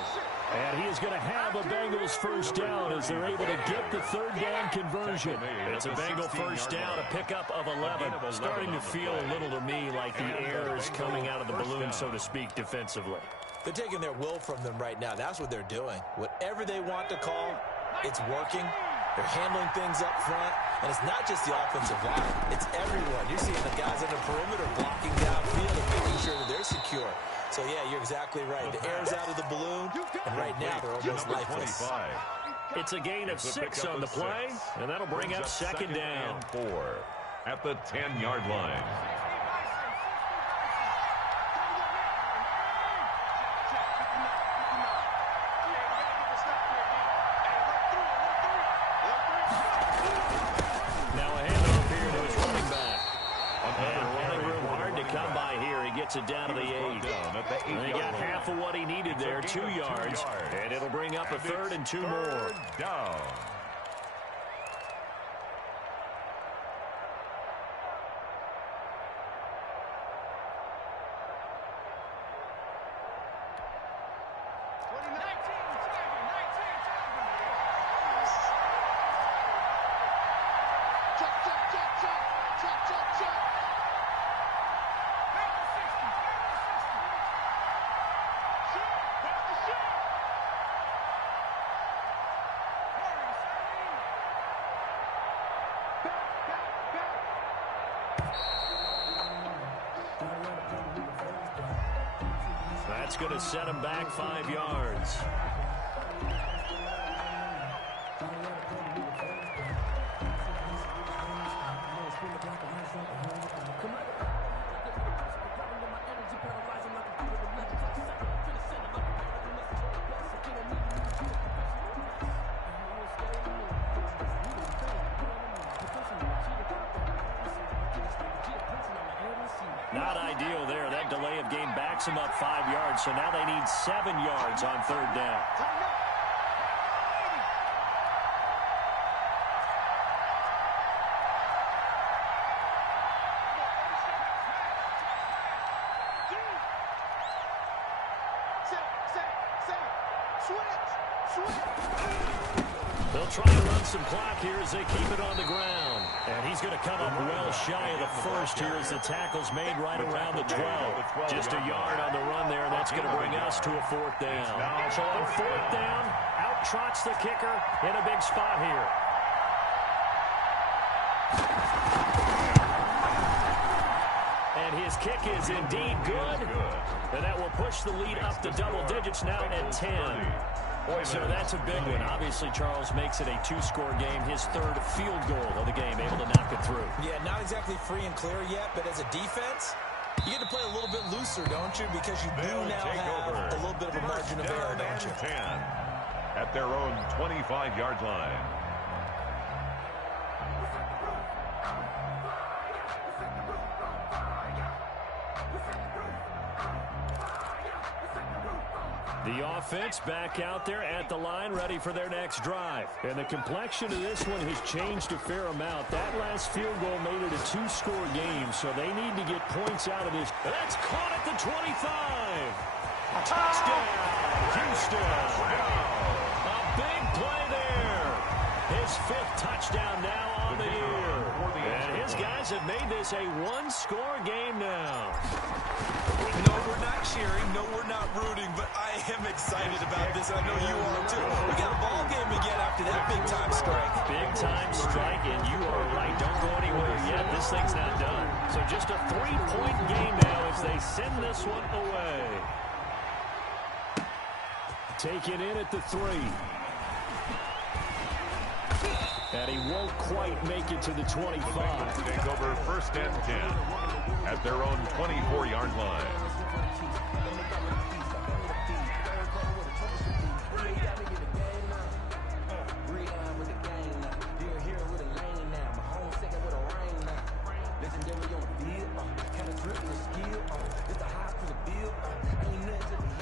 And he is going to have a Bengals first down as they're able to get the 3rd down conversion. It's a Bengal first down, a pickup of 11. Starting to feel a little to me like the air is coming out of the balloon, so to speak, defensively. They're taking their will from them right now. That's what they're doing. Whatever they want to call, it's working. They're handling things up front, and it's not just the offensive line. It's everyone. You're seeing the guys on the perimeter blocking downfield and making sure that they're secure. So, yeah, you're exactly right. The air's out of the balloon, and right now they're almost lifeless. It's a gain of 6 on the play, and that'll bring up 2nd down. 4 at the 10-yard line. gets it down to the 8. He got half of what he needed there, 2 yards, and it'll bring up a 3rd and 2 more. Down. That's going to set him back 5 yards. Not ideal there. That delay of game backs him up 5 yards, so now they need 7 yards on 3rd down. They'll try to run some clock here as they keep it on the ground. And he's going to come up well shy of the first here as the tackle's made right around the 12. Just a yard on the run there, and that's going to bring us to a 4th down. So on 4th down, out trots the kicker in a big spot here. And his kick is indeed good. And that will push the lead up to double digits now at 10. So that's a big one. Obviously, Charles makes it a 2-score game. His 3rd field goal of the game, able to knock it through. Yeah, not exactly free and clear yet, but as a defense, you get to play a little bit looser, don't you? Because you do now have a little bit of a margin of error, don't you? 10 at their own 25-yard line. The offense back out there at the line, ready for their next drive. And the complexion of this one has changed a fair amount. That last field goal made it a 2-score game, so they need to get points out of this. That's caught at the 25. Touchdown, Houston. A big play there. His 5th touchdown now on the year. And his guys have made this a 1-score game now. No, we're not cheering. No, we're not rooting, but I am excited about this, and I know you are too. We got a ball game again after that big-time strike. Big-time strike, and you are right. Don't go anywhere yet. This thing's not done. So just a 3-point game now as they send this one away. Take it in at the 3. And he won't quite make it to the 25. Take over 1st and 10 at their own 24-yard line.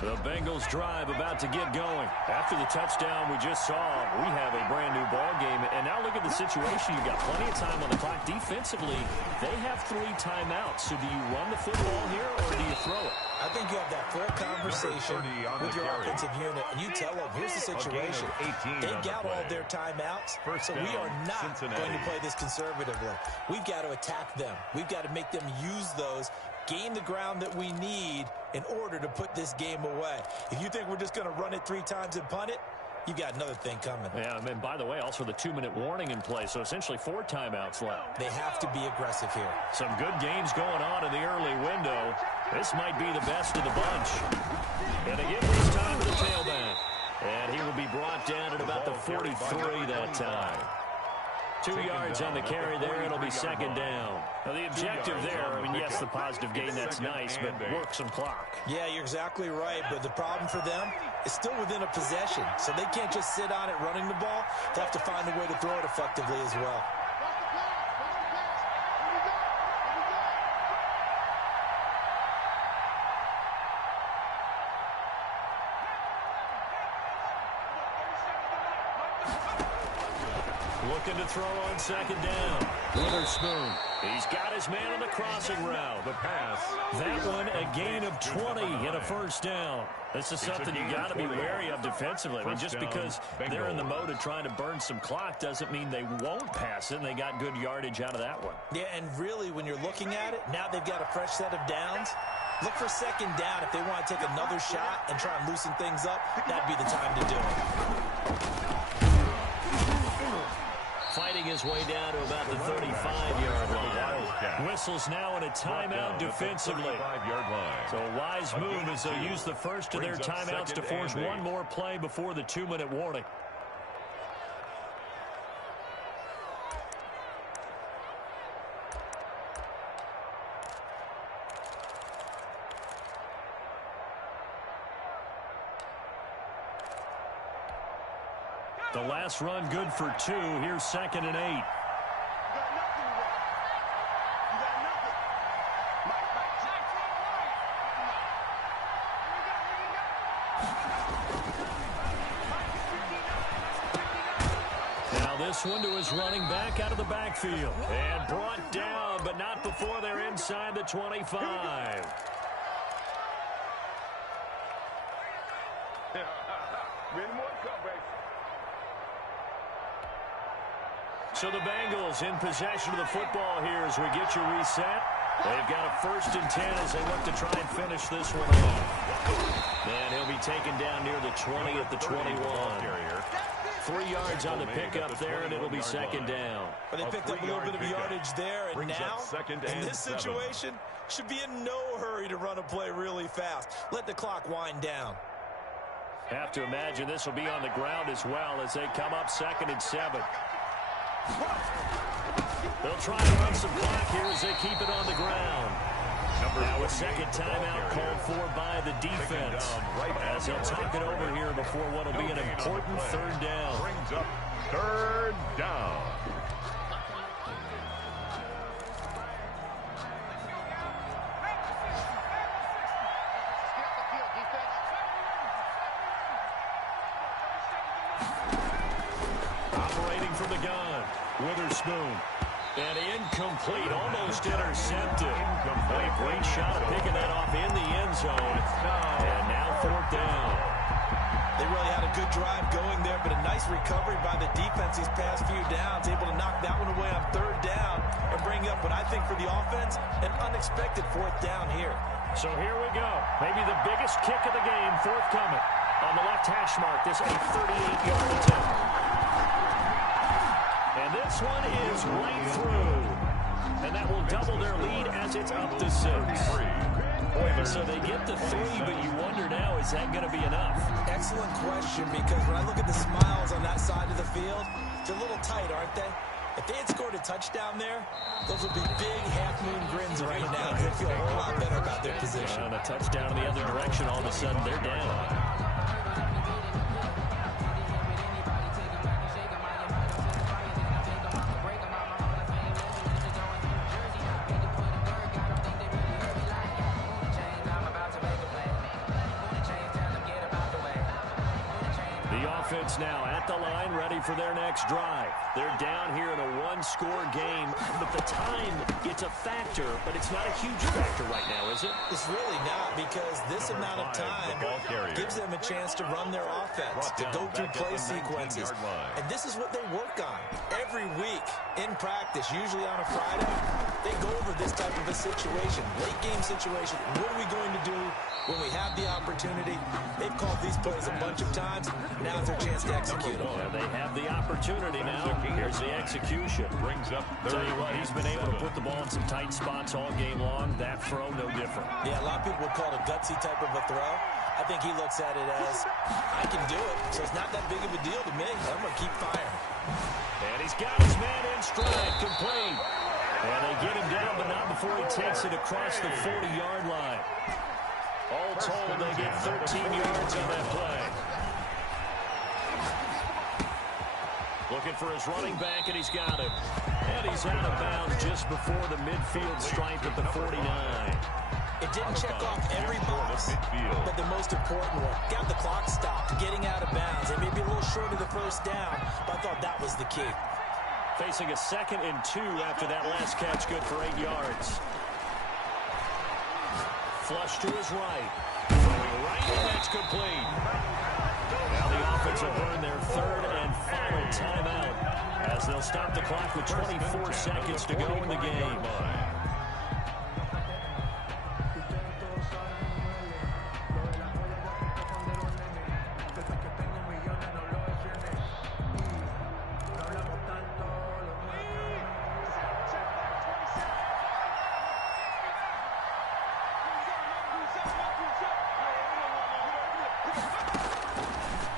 The Bengals drive about to get going. After the touchdown we just saw, we have a brand-new ball game. And now look at the situation. You've got plenty of time on the clock. Defensively, they have 3 timeouts. So do you run the football here or do you throw it? I think you have that full conversation with your offensive unit, and you tell them, here's the situation. They've got all their timeouts, so we are not going to play this conservatively. We've got to attack them. We've got to make them use those, gain the ground that we need in order to put this game away. If you think we're just going to run it 3 times and punt it, you've got another thing coming. Yeah, and by the way, also the 2-minute warning in play, so essentially 4 timeouts left. They have to be aggressive here. Some good games going on in the early window. This might be the best of the bunch. And again, this time to the tailback. And he will be brought down at about the 43 that time. 2 yards on the carry there. It'll be 2nd down. Now, the objective there, I mean, yes, the positive gain, that's nice, but work some clock. Yeah, you're exactly right, but the problem for them is still within a possession, so they can't just sit on it running the ball. They have to find a way to throw it effectively as well. Looking to throw on second down. Witherspoon. He's got his man on the crossing route. The pass. That one, a gain of 20 and a first down. This is something you got to be wary of defensively. I mean, just because they're in the mode of trying to burn some clock doesn't mean they won't pass it, and they got good yardage out of that one. Yeah, and really, when you're looking at it, now they've got a fresh set of downs. Look for second down. If they want to take another shot and try and loosen things up, that'd be the time to do it. Fighting his way down to about the 35-yard line. Whistles now in a timeout defensively. So a wise move as they'll use the first of their timeouts to force one more play before the 2-minute warning. The last run good for 2. Here's 2nd and 8. You got nothing, you got nothing. Now this one to his running back out of the backfield. And brought down, but not before they're inside the 25. So the Bengals in possession of the football here as we get you reset. They've got a 1st and 10 as they look to try and finish this one off. And he'll be taken down near the 20 at the 21. 3 yards on the pickup there, and it'll be 2nd down. But they picked up a little bit of yardage there, and now, in this situation, should be in no hurry to run a play really fast. Let the clock wind down. Have to imagine this will be on the ground as well as they come up 2nd and 7. They'll try to run some clock here as they keep it on the ground. Now a second timeout called for by the defense. As they'll talk it over here before what will be an important 3rd down. Brings up 3rd down. Operating from the gun, Witherspoon. And incomplete, almost intercepted. A great shot of picking that off in the end zone. And now 4th down. They really had a good drive going there, but a nice recovery by the defense these past few downs, able to knock that one away on 3rd down and bring up what I think for the offense, an unexpected 4th down here. So here we go. Maybe the biggest kick of the game forthcoming. On the left hash mark, this a 38-yard attempt. And this one is right through. And that will double their lead as it's up to 6. So they get the 3, but you wonder now, is that going to be enough? Excellent question, because when I look at the smiles on that side of the field, they're a little tight, aren't they? If they had scored a touchdown there, those would be big half-moon grins right now because they feel a whole lot better about their position. And a touchdown in the other direction, all of a sudden they're down. Now at the line, ready for their next drive. They're down here in a one-score game, but the time, it's a factor, but it's not a huge factor right now, is it? It's really not, because this amount of time gives them a chance to run their offense, to go through play sequences. And this is what they work on every week in practice, usually on a Friday. They go over this type of a situation, late-game situation. What are we going to do when we have the opportunity? They've called these plays a bunch of times. Now it's their chance to execute them. Well, they have the opportunity now. Here's the execution. Tell you what, he's been able to put the ball in some tight spots all game long. That throw, no different. Yeah, a lot of people would call it a gutsy type of a throw. I think he looks at it as, I can do it, so it's not that big of a deal to me. I'm going to keep firing. And he's got his man in stride, complete. And they get him down, but not before he takes it across the 40-yard line. All told, they get 13 yards on that play. Looking for his running back, and he's got him. And he's out of bounds just before the midfield stripe at the 49. It didn't check off every box, but the most important one. Got the clock stopped, getting out of bounds. They may be a little short of the 1st down, but I thought that was the key. Facing a 2nd and 2 after that last catch, good for 8 yards. Flush to his right. Throwing right, and that's complete. Now the offense will burn their 3rd and final timeout as they'll stop the clock with 24 seconds to go in the game.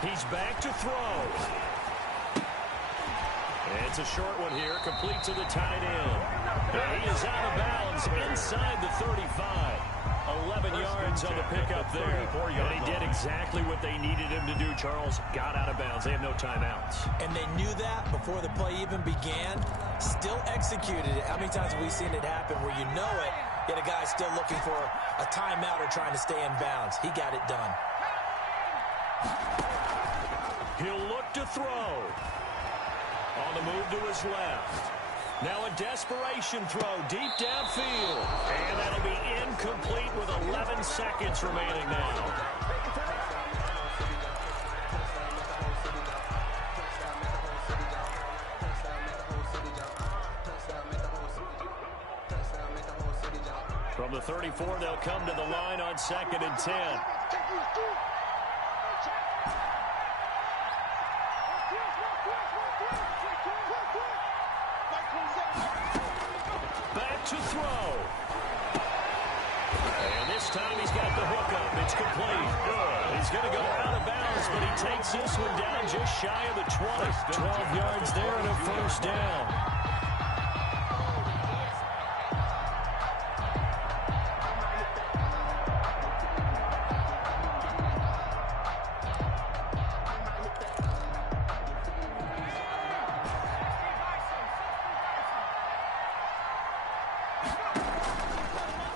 He's back to throw. It's a short one here, complete to the tight end. And he is out of bounds inside the 35. 11 yards on the pickup there. And he did exactly what they needed him to do, Charles. Got out of bounds. They have no timeouts. And they knew that before the play even began. Still executed it. How many times have we seen it happen where you know it, yet a guy's still looking for a timeout or trying to stay in bounds? He got it done. He'll look to throw. On the move to his left. Now a desperation throw deep downfield. And that'll be incomplete with 11 seconds remaining now. From the 34, they'll come to the line on 2nd and 10. Back to throw. And this time he's got the hookup. It's complete. Good. He's going to go out of bounds, but he takes this one down just shy of the 20. 12 yards there and a first down.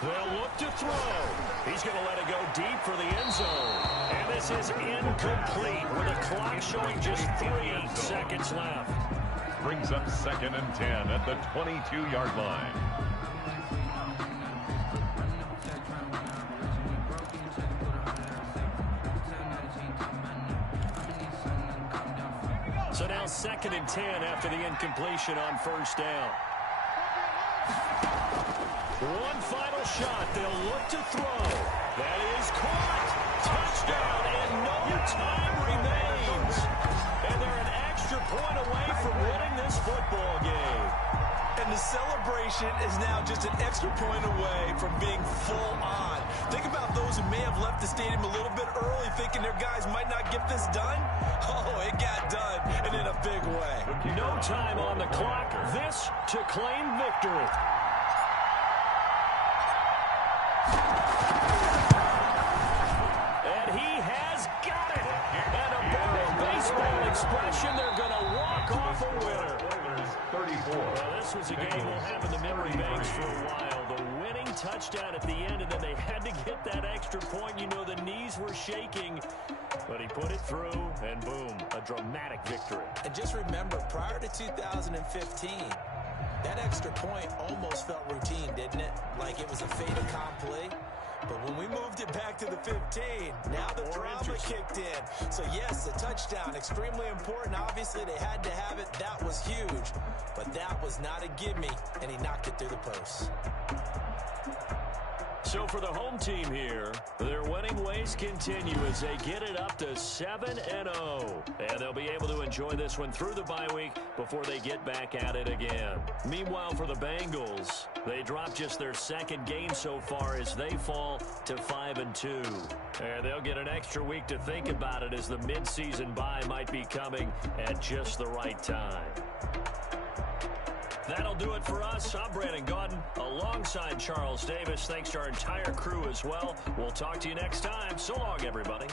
They'll look to throw. He's going to let it go deep for the end zone. And this is incomplete with the clock showing just 3 seconds left. Brings up 2nd and 10 at the 22-yard line. So now 2nd and 10 after the incompletion on first down. One final shot. They'll look to throw. That is caught. Touchdown, and no time remains. And they're an extra point away from winning this football game. And the celebration is now just an extra point away from being full on. Think about those who may have left the stadium a little bit early thinking their guys might not get this done. Oh, it got done, and in a big way. No time on the clock. This to claim victory. And he has got it. And a borrowed baseball expression, they're going to walk off a winner. 34. Well, this was a game we'll have in the memory banks for a while. The winning touchdown at the end, and then they had to get that extra point. You know, the knees were shaking, but he put it through, and boom, a dramatic victory. And just remember, prior to 2015, that extra point almost felt routine, didn't it? Like it was a fait accompli. But when we moved it back to the 15, now the drama kicked in. So, yes, the touchdown, extremely important. Obviously, they had to have it. That was huge. But that was not a gimme, and he knocked it through the post. So for the home team here, their winning ways continue as they get it up to 7-0. And they'll be able to enjoy this one through the bye week before they get back at it again. Meanwhile, for the Bengals, they dropped just their 2nd game so far as they fall to 5-2. And they'll get an extra week to think about it as the midseason bye might be coming at just the right time. That'll do it for us. I'm Brandon Gaudin alongside Charles Davis. Thanks to our entire crew as well. We'll talk to you next time. So long, everybody.